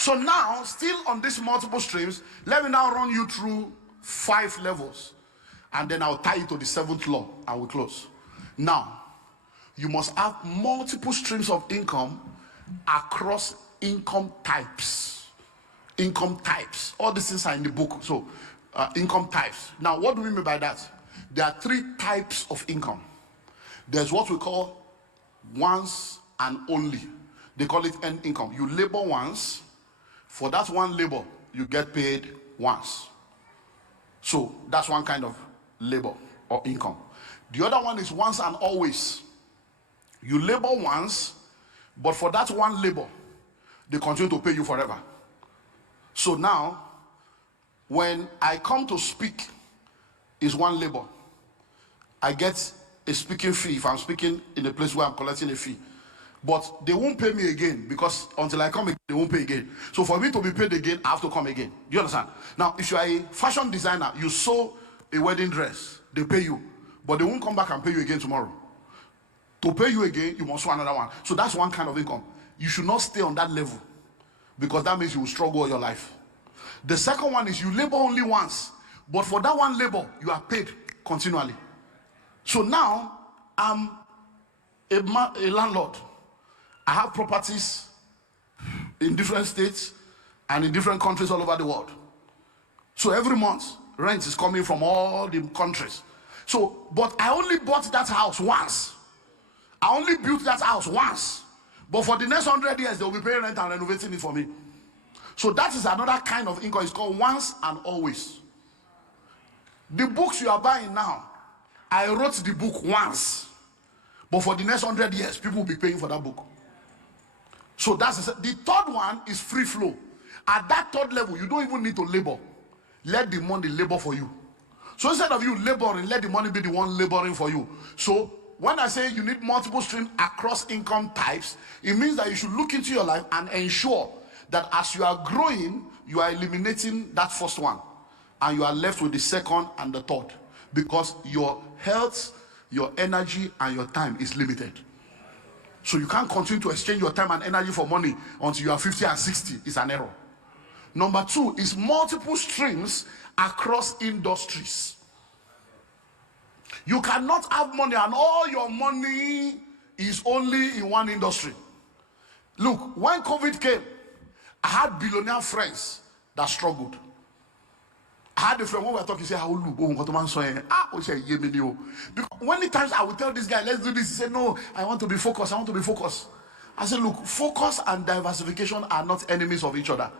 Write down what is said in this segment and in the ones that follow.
So now, still on these multiple streams, let me now run you through 5 levels. And then I'll tie it to the 7th law and we'll close. Now, you must have multiple streams of income across income types. Income types. All these things are in the book. So, income types. Now, what do we mean by that? There are 3 types of income. There's what we call once and only. They call it earned income. You labor once. For that one labor, you get paid once. So, that's one kind of labor or income. The other one is once and always. You labor once, but for that one labor, they continue to pay you forever. So now, when I come to speak, is one labor. I get a speaking fee if I'm speaking in a place where I'm collecting a fee. But they won't pay me again, because until I come again, they won't pay again. So for me to be paid again, I have to come again. Do you understand? Now, if you are a fashion designer, you sew a wedding dress, they pay you. But they won't come back and pay you again tomorrow. To pay you again, you must sew another one. So that's one kind of income. You should not stay on that level, because that means you will struggle all your life. The second one is you labor only once, but for that one labor, you are paid continually. So now, I'm a landlord. I have properties in different states and in different countries all over the world. So every month, rent is coming from all the countries. So, but I only bought that house once. I only built that house once. But for the next 100 years, they will be paying rent and renovating it for me. So that is another kind of income. It's called once and always. The books you are buying now, I wrote the book once. But for the next 100 years, people will be paying for that book. So that's the third one is free flow. At that third level, you don't even need to labor. Let the money labor for you. So instead of you laboring, let the money be the one laboring for you. So when I say you need multiple streams across income types, it means that you should look into your life and ensure that as you are growing, you are eliminating that first one. And you are left with the second and the third. Because your health, your energy, and your time is limited. So you can't continue to exchange your time and energy for money until you are 50 and 60. It's an error. Number 2 is multiple streams across industries. You cannot have money and all your money is only in one industry. Look, when COVID came, I had billionaire friends that struggled. I had a friend when we were talking, he said, because many times I would tell this guy, let's do this. He said, no, I want to be focused. I want to be focused. I said, look, focus and diversification are not enemies of each other.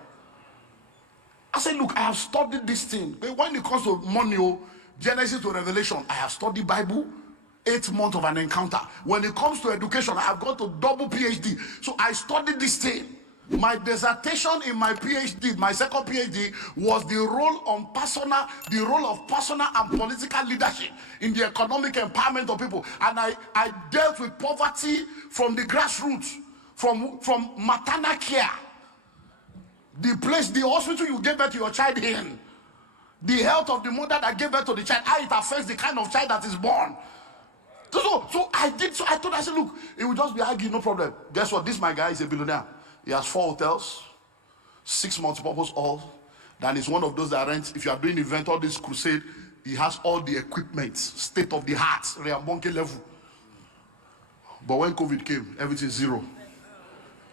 I said, look, I have studied this thing. When it comes to money, Genesis to Revelation, I have studied Bible, 8 months of an encounter. When it comes to education, I have got to double PhD. So I studied this thing. My dissertation in my PhD, my second PhD, was the role of personal and political leadership in the economic empowerment of people. And I dealt with poverty from the grassroots, from maternal care. The hospital you gave birth to your child in, the health of the mother that gave birth to the child, how it affects the kind of child that is born. So I said, look, it will just be arguing, no problem. Guess what? This my guy is a billionaire. He has 4 hotels, 6 multipurpose halls. Then he's one of those that rent. If you are doing event, all this crusade, he has all the equipment, state of the art, Reambonke level. But when COVID came, everything zero.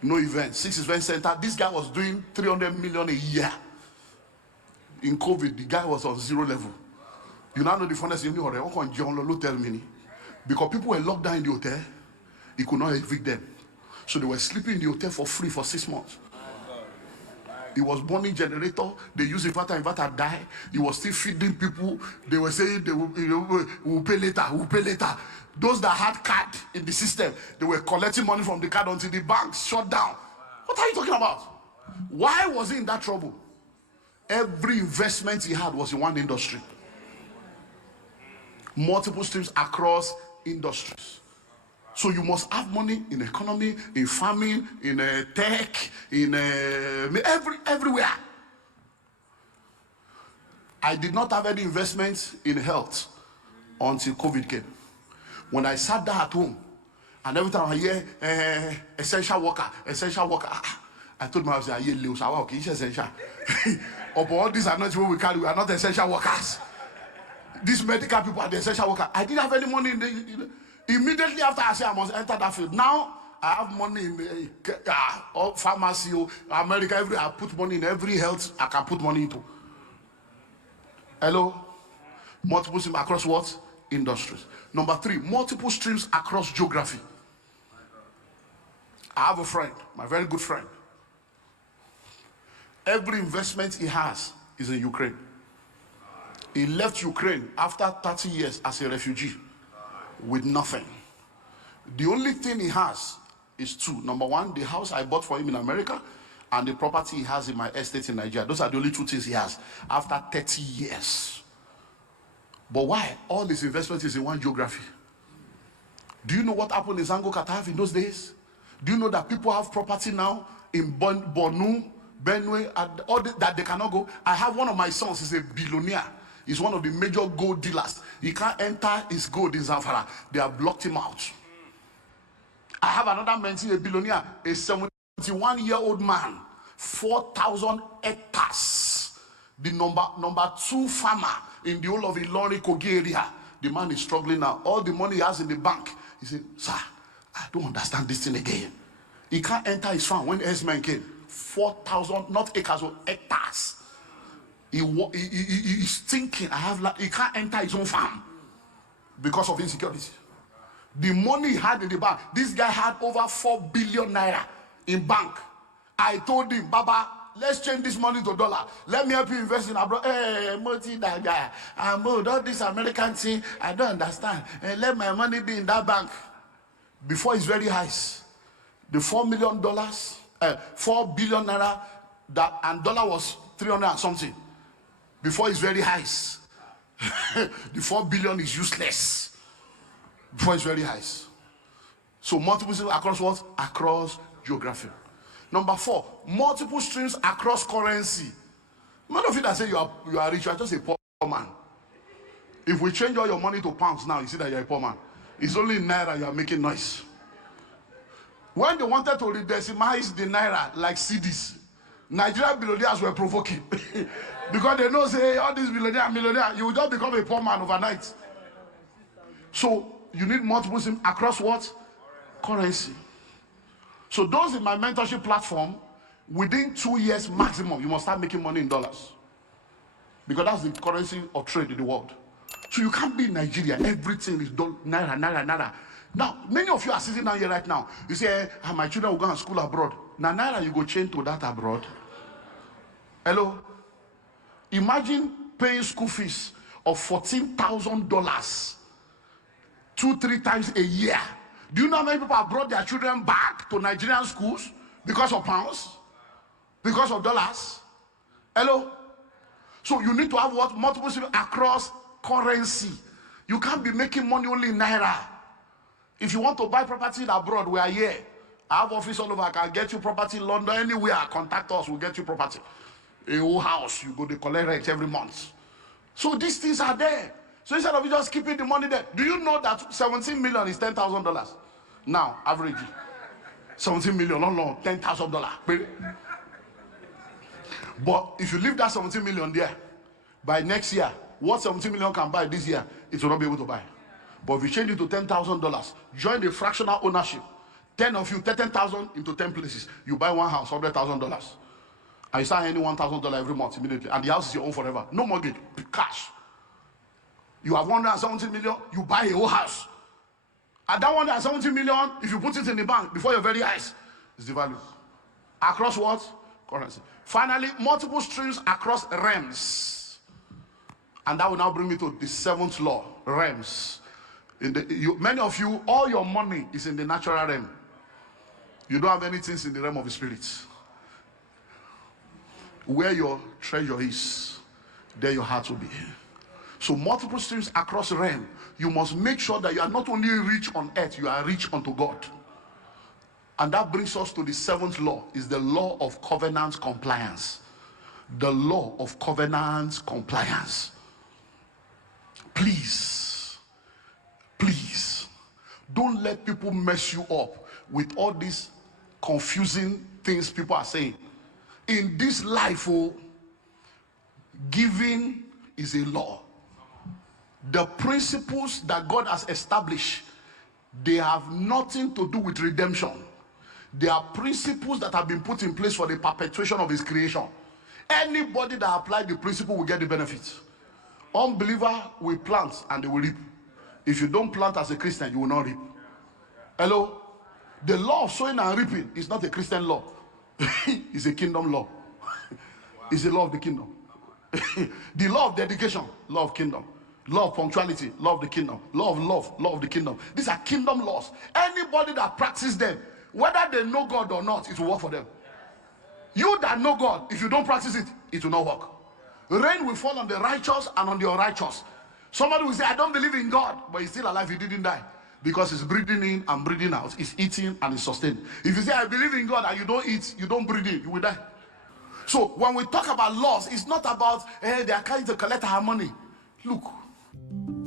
No event. 6 event center. This guy was doing 300 million a year. In COVID, the guy was on 0 level. You now know the funnest thing, tell me. Because people were locked down in the hotel, he could not evict them. So they were sleeping in the hotel for free for 6 months. He was burning generator. They used inverter die. He was still feeding people. They were saying they will pay later, we'll pay later. Those that had card in the system, they were collecting money from the card until the banks shut down. What are you talking about? Why was he in that trouble? Every investment he had was in one industry. Multiple streams across industries. So you must have money in economy, in farming, in tech, in everywhere. I did not have any investments in health until COVID came. When I sat down at home, and every time I hear essential worker, I told my wife, okay, it's essential. But all these are not what we carry. We are not essential workers. These medical people are the essential workers. I didn't have any money in the... Immediately after I said I must enter that field. Now, I have money in the pharmacy, America, I put money in every health I can put money into. Hello? Multiple streams across what? Industries. Number 3, multiple streams across geography. I have a friend, my very good friend. Every investment he has is in Ukraine. He left Ukraine after 30 years as a refugee with nothing. The only thing he has is 2. Number 1, the house I bought for him in America, and the property he has in my estate in Nigeria. Those are the only 2 things he has after 30 years. But why? All this investment is in one geography. Do you know what happened in Zango Katav in those days? Do you know that people have property now in Bornu, Benue, and all that they cannot go? I have one of my sons, he's a billionaire. He's one of the major gold dealers. He can't enter his gold in Zamfara. They have blocked him out. I have another man, a billionaire, a 71-year-old man, 4,000 hectares. The number 2 farmer in the whole of Ilori Kogi area. The man is struggling now. All the money he has in the bank. He said, sir, I don't understand this thing again. He can't enter his farm when S-Men came. 4,000, not acres, or hectares. He's thinking, he can't enter his own farm because of insecurity. The money he had in the bank, this guy had over 4 billion naira in bank. I told him, Baba, let's change this money to dollar. Let me help you invest in abroad. Hey, multi that guy. All this American thing, I don't understand. Let my money be in that bank. Before it's very high. The $4 million, 4 billion naira, and dollar was 300 and something. Before it's very high. The 4 billion is useless. Before it's very high. So multiple streams across what? Across geography. Number 4, multiple streams across currency. None of you that say you are rich, you are just a poor man. If we change all your money to pounds now, you see that you're a poor man. It's only in naira you are making noise. When they wanted to redecimalize the naira like CDs, Nigerian billionaires were provoking. Because they know, say, all these millionaire, you will just become a poor man overnight. So you need multiple streams across what? Currency. So those in my mentorship platform, within 2 years maximum, you must start making money in dollars. Because that's the currency of trade in the world. So you can't be in Nigeria. Everything is done naira, naira, naira. Now, many of you are sitting down here right now. You say, my children will go to school abroad. Now, naira, you go change to that abroad. Hello? Imagine paying school fees of $14,000 2-3 times a year. Do you know how many people have brought their children back to Nigerian schools because of pounds? Because of dollars? Hello? So you need to have what? Multiple streams across currency. You can't be making money only in naira. If you want to buy property abroad, we are here. I have office all over. I can get you property in London, anywhere. Contact us, we'll get you property. A whole house, you go to collect rent every month. So these things are there. So instead of you just keeping the money there, do you know that 17 million is $10,000? Now, average. 17 million, no, $10,000. But if you leave that 17 million there, by next year, what 17 million can buy this year, it will not be able to buy. But if you change it to $10,000, join the fractional ownership. 10 of you, 10,000 into 10 places. You buy one house, $100,000. And you start earning $1,000 every month immediately. And the house is your own forever. No mortgage, cash. You have 170 million, you buy a whole house. And that 170 million, if you put it in the bank before your very eyes, is the value. Across what? Currency. Finally, multiple streams across realms. And that will now bring me to the 7th law, realms. Many of you, all your money is in the natural realm. You don't have anything in the realm of the spirit. Where your treasure is, there your heart will be. So multiple streams across the realm. You must make sure that you are not only rich on earth, you are rich unto God. And that brings us to the 7th law, is the law of covenant compliance. The law of covenant compliance. Please, please, don't let people mess you up with all these confusing things people are saying. In this life, oh, giving is a law. The principles that God has established, they have nothing to do with redemption. They are principles that have been put in place for the perpetuation of his creation. Anybody that applies the principle will get the benefits. Unbeliever will plant and they will reap. If you don't plant as a Christian, you will not reap. Hello? The law of sowing and reaping is not a Christian law. It's a kingdom law. It's the law of the kingdom. The law of dedication, law of kingdom. Law of punctuality, law of the kingdom. Law of love, law of the kingdom. These are kingdom laws. Anybody that practices them, whether they know God or not, it will work for them. You that know God, if you don't practice it, it will not work. Rain will fall on the righteous and on the unrighteous. Somebody will say, I don't believe in God, but he's still alive, he didn't die. Because he's breathing in and breathing out. He's eating and he's sustained. If you say, I believe in God, and you don't eat, you don't breathe in, you will die. So when we talk about laws, it's not about, hey, they are trying to collect our money. Look.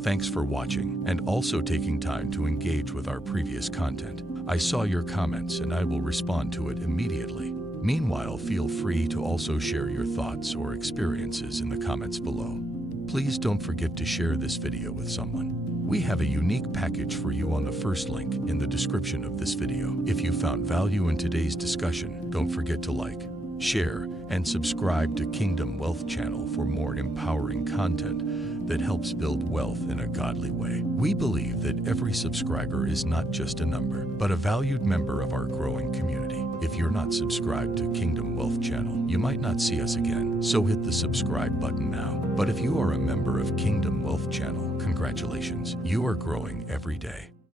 Thanks for watching and also taking time to engage with our previous content. I saw your comments and I will respond to it immediately. Meanwhile, feel free to also share your thoughts or experiences in the comments below. Please don't forget to share this video with someone. We have a unique package for you on the first link in the description of this video. If you found value in today's discussion, don't forget to like, share, and subscribe to Kingdom Wealth Channel for more empowering content that helps build wealth in a godly way. We believe that every subscriber is not just a number, but a valued member of our growing community. If you're not subscribed to Kingdom Wealth Channel, you might not see us again, so hit the subscribe button now. But if you are a member of Kingdom Wealth Channel, congratulations, you are growing every day.